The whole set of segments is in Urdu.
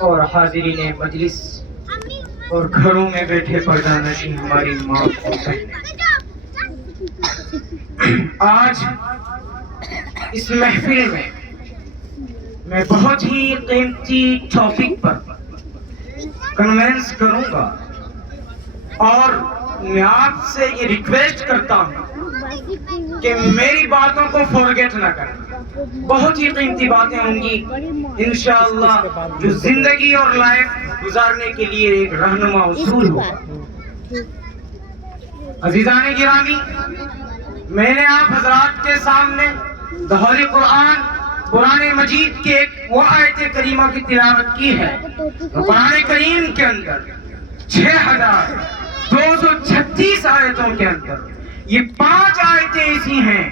اور حاضرین مجلس اور گھروں میں بیٹھے پردہ نشین ہماری ماں اور بہن، آج اس محفل میں بہت ہی قیمتی ٹاپک پر کنوینس کروں گا اور میں آپ سے یہ ریکویسٹ کرتا ہوں کہ میری باتوں کو فورگیٹ نہ کریں۔ بہت ہی قیمتی باتیں ہوں گی انشاءاللہ، جو زندگی اور لائف گزارنے کے لیے ایک رہنما اصول ہوگا۔ عزیزان گرامی، میں نے آپ حضرات کے سامنے دہر قرآن مجید کے وہ آیت کریمہ کی تلاوت کی ہے۔ قرآن کریم کے اندر 6236 آیتوں کے اندر یہ 5 آیتیں ایسی ہیں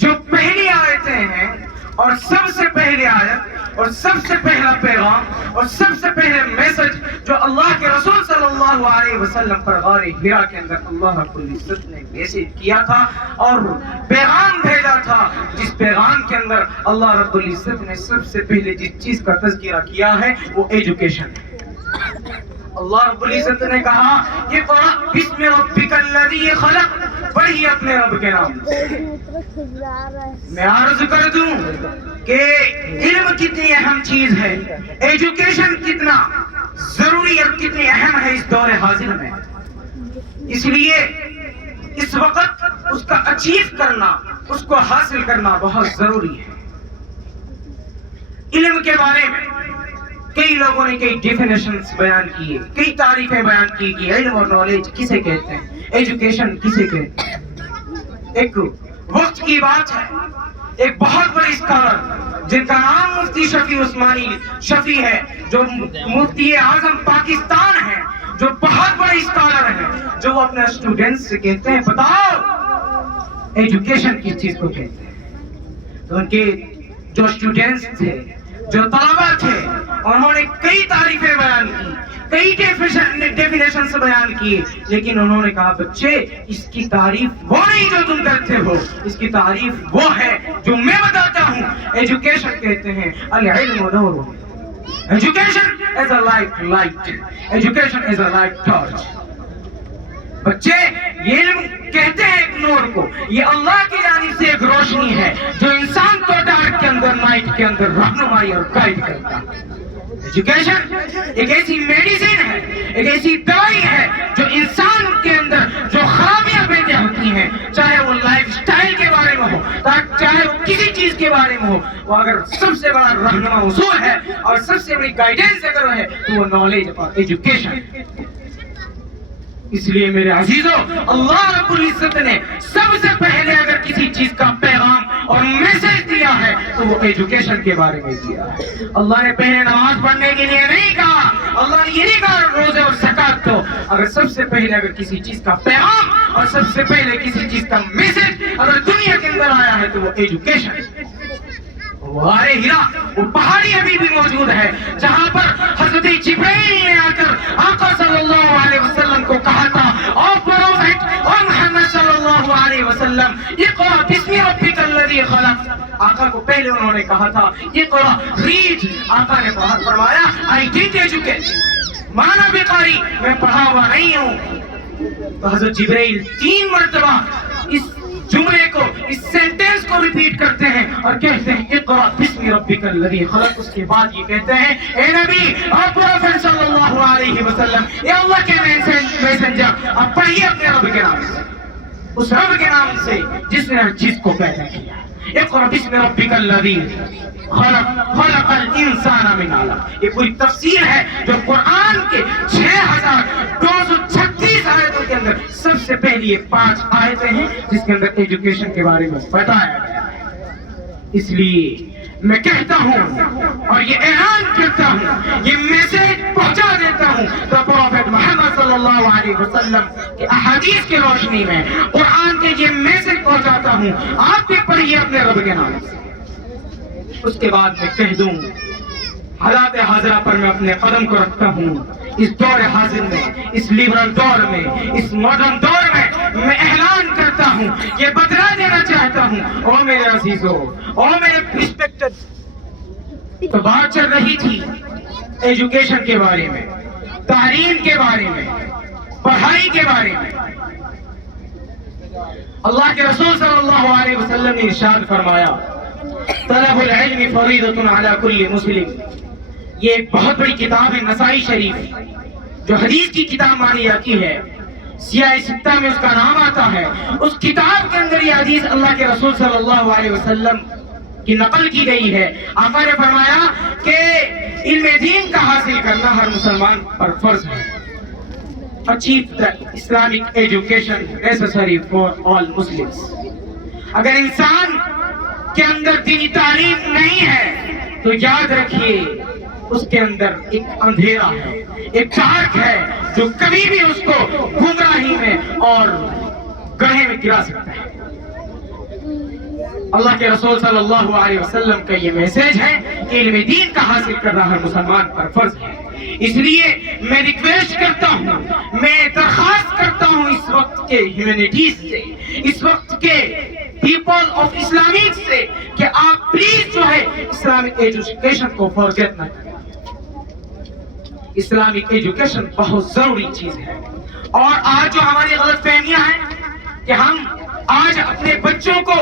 جو پہلی آیتیں ہیں، اور سب سے پہلی آیت اور سب سے پہلا پیغام اور سب سے پہلے میسج جو اللہ کے رسول صلی اللہ علیہ وسلم پر غار حرا کے اندر اللہ رب العزت نے میسج کیا تھا اور پیغام بھیجا تھا، جس پیغام کے اندر اللہ رب العزت نے سب سے پہلے جس چیز کا تذکرہ کیا ہے وہ ایجوکیشن ہے۔ اللہ رب العزت نے کہا کہ اقرأ بسم ربک الذی خلق، پڑھیے اپنے رب کے نام سے۔ میں عرض کر دوں کہ علم کتنی اہم چیز ہے، ایجوکیشن کتنا ضروری اور کتنی اہم ہے اس دور حاضر میں، اس لیے اس وقت اس کا اچیو کرنا، اس کو حاصل کرنا بہت ضروری ہے۔ علم کے بارے میں کئی لوگوں نے کئی ڈیفینیشنز بیان کیے، کئی تعریفیں بیان کی کہ علم اور نالج کسے کہتے ہیں، ایجوکیشن کسے کہتے ہیں۔ ایک وقت کی بات ہے، ایک بہت بڑے اسکالر جن کا نام مفتی شفیع عثمانی شفیع ہے، جو مفتی اعظم پاکستان ہے، جو بہت بڑے اسکالر ہیں، جو وہ اپنے اسٹوڈنٹس سے کہتے ہیں بتاؤ ایجوکیشن کس چیز کو کہتے ہیں۔ تو ان کے جو اسٹوڈنٹس تھے، جو طلبہ تھے، انہوں نے کئی تعریفیں بیان کی، کئی ڈیفینیشنز بیان کیے، لیکن انہوں نے کہا بچے اس کی تعریف وہ نہیں جو تم کرتے ہو، اس کی تعریف وہ ہے جو میں بتاتا ہوں۔ ایجوکیشن کہتے ہیں العلم نور، education is a light, education is a light torch. بچے یہ علم کہتے ہیں ایک نور کو، یہ اللہ کی جانب سے ایک روشنی ہے جو انسان کو ڈارک کے اندر، نائٹ کے اندر رہنمائی اور گائیڈ کرتا ہے۔ ایجوکیشن ایک ایسی میڈیسن ہے، ایک ایسی دوائی ہے جو انسان کے اندر جو خرابیاں پیدا ہوتی ہیں، چاہے وہ لائف سٹائل کے بارے میں ہو، چاہے وہ کسی چیز کے بارے میں ہو، وہ اگر سب سے بڑا رہنما اصول ہے اور سب سے بڑی گائیڈنس اگر ہے تو وہ نالج اور ایجوکیشن۔ اس لیے میرے عزیزو، اللہ رب العزت نے سب سے پہلے اگر کسی چیز کا پیغام اور میسج دیا ہے تو وہ ایجوکیشن کے بارے میں دیا ہے۔ اللہ نے پہلے نماز پڑھنے کے لیے نہیں کہا، اللہ نے یہ نہیں کہا روزے اور زکات دو۔ اگر سب سے پہلے اگر کسی چیز کا پیغام اور سب سے پہلے کسی چیز کا میسج اگر دنیا کے اندر آیا ہے تو وہ ایجوکیشن۔ غار حرا وہ پہاڑی ابھی بھی موجود ہے جہاں پر حضرت جبرائیل نے آ کر آقا صلی اللہ علیہ وسلم کو کہا تھا، اور پروفیٹ اور محمد صلی اللہ علیہ وسلم اقرأ بسم ربک الذی خلق۔ آقا کو پہلے انہوں نے کہا تھا اقرأ ریڈ، آقا نے فرمایا I didn't educate، مانا بقاری، میں پڑھا ہوا نہیں ہوں۔ تو حضرت جبرائیل 3 مرتبہ اس جملے کو، اس سینٹنس کو ریپیٹ کرتے ہیں اور کہتے ہیں اقرأ بسم ربک الذی خلق۔ اس کے بعد یہ کہتے ہیں اے نبی اور پروفیٹ صلی اللہ علیہ وسلم، اے اللہ کے میسنجر، آپ پڑھیے اپنے رب کے نام سے، اس رب کے نام سے جس نے ہر چیز کو پیدا کیا۔ اقرأ بسم ربک الذی خلق، خلق الانسان من علق۔ یہ پوری تفسیر ہے جو قرآن کے 6236 آیتوں کے اندر سب سے پہلی 5 آیتیں ہیں جس کے اندر ایجوکیشن کے بارے میں بتایا گیا ہے۔ اس لیے میں کہتا ہوں اور یہ اعلان کرتا ہوں، یہ میسج پہنچا دیتا ہوں تو پروفیٹ محمد صلی اللہ علیہ وسلم کے احادیث کی روشنی میں قرآن کے یہ میسج پہنچاتا ہوں، آپ بھی پڑھیے اپنے رب کے نام سے۔ اس کے بعد میں کہہ دوں، حالات حاضرہ پر میں اپنے قدم کو رکھتا ہوں۔ اس دور حاضر میں، اس لیبرل دور میں، اس ماڈرن دور میں اعلان کرتا ہوں، یہ بتلا دینا چاہتا ہوں، او میرے عزیزو، او میرے رسپیکٹڈ، تو بات چل رہی تھی ایجوکیشن کے بارے میں، تعلیم کے بارے میں، پڑھائی کے بارے میں اللہ کے رسول صلی اللہ علیہ وسلم نے ارشاد فرمایا طلب العلم فریضۃ علی کل مسلم. یہ ایک بہت بڑی کتاب ہے نسائی شریف جو حدیث کی کتاب مانی جاتی ہے، سیاہ ستہ میں اس کا نام آتا ہے. اس کتاب کے اندر یہ حدیث اللہ کے رسول صلی اللہ علیہ وسلم کی نقل کی گئی ہے. آقا نے فرمایا کہ علم دین کا حاصل کرنا ہر مسلمان پر فرض ہے. Achieve the Islamic education necessary for all Muslims. اگر انسان کے اندر دینی تعلیم نہیں ہے تو یاد رکھیے اس کے اندر ایک اندھیرا ہے، ایک ڈارک ہے جو کبھی بھی اس کو گمراہی میں اور گڑھے میں گرا سکتا ہے. اللہ کے رسول صلی اللہ علیہ وسلم کا یہ میسج ہے کہ علم دین کا حاصل کرنا ہر مسلمان پر فرض ہے. اس لیے میں ریکویسٹ کرتا ہوں، میں درخواست کرتا ہوں اس وقت کے ہیومینٹیز سے، اس وقت کے پیپل آف اسلامک سے کہ آپ پلیز جو ہے اسلامک ایجوکیشن کو فارگیٹ نہ کریں. اسلامک ایجوکیشن بہت ضروری چیز ہے. اور آج جو ہماری غلط فہمیاں ہیں کہ ہم آج اپنے بچوں کو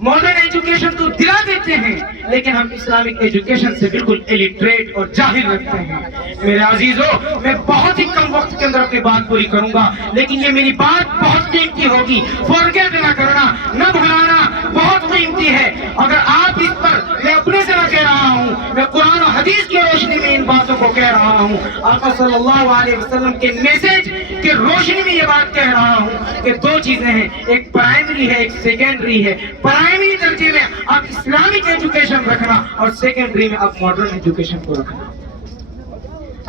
ماڈرن ایجوکیشن تو دلا دیتے ہیں لیکن ہم اسلامک ایجوکیشن سے بالکل الٹریٹ اور جاہل رکھتے ہیں. میرے عزیزو، میں بہت ہی کم وقت کے اندر اپنی بات پوری کروں گا لیکن یہ میری بات بہت قیمتی ہوگی. فارگیٹ نہ کرنا، نہ بھلانا بہت قیمتی ہے. اگر آپ اس پر، میں اپنے سے نہ کہہ رہا ہوں، میں قرآن و حدیث کی روشنی میں ان باتوں کو کہہ رہا ہوں. آقا صلی اللہ علیہ وسلم کے میسج کی روشنی میں یہ بات کہہ رہا ہوں کہ دو چیزیں ہیں، ایک پرائمری ہے، ایک سیکنڈری ہے. پرائمری درجے میں آپ اسلامک ایجوکیشن رکھنا اور سیکنڈری میں آپ ماڈرن ایجوکیشن کو رکھنا.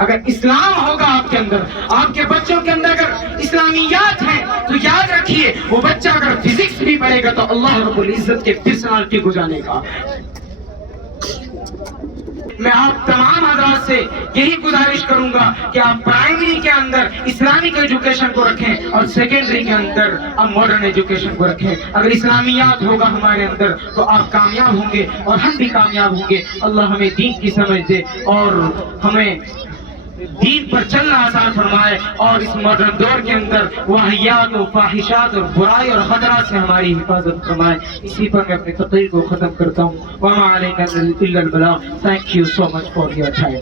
اگر اسلام ہوگا آپ کے اندر، آپ کے بچوں کے اندر اگر اسلامیات ہیں تو یاد رکھیے وہ بچہ اگر فزکس بھی پڑھے گا تو اللہ رب العزت کے پرسنالٹی کو جانے گا. میں آپ تمام حضرات سے یہی گزارش کروں گا کہ آپ پرائمری کے اندر اسلامک ایجوکیشن کو رکھیں اور سیکنڈری کے اندر آپ ماڈرن ایجوکیشن کو رکھیں. اگر اسلامیات ہوگا ہمارے اندر تو آپ کامیاب ہوں گے اور ہم بھی کامیاب ہوں گے. اللہ ہمیں دین کی سمجھ دے اور ہمیں دین پر چلنا آسان فرمائے اور اس ماڈرن دور کے اندر واہیات و فاحشات اور برائی اور خطرات سے ہماری حفاظت فرمائے. اسی پر میں اپنی تقریر کو ختم کرتا ہوں. وما علینا الا البلاغ. Thank you so much for your time.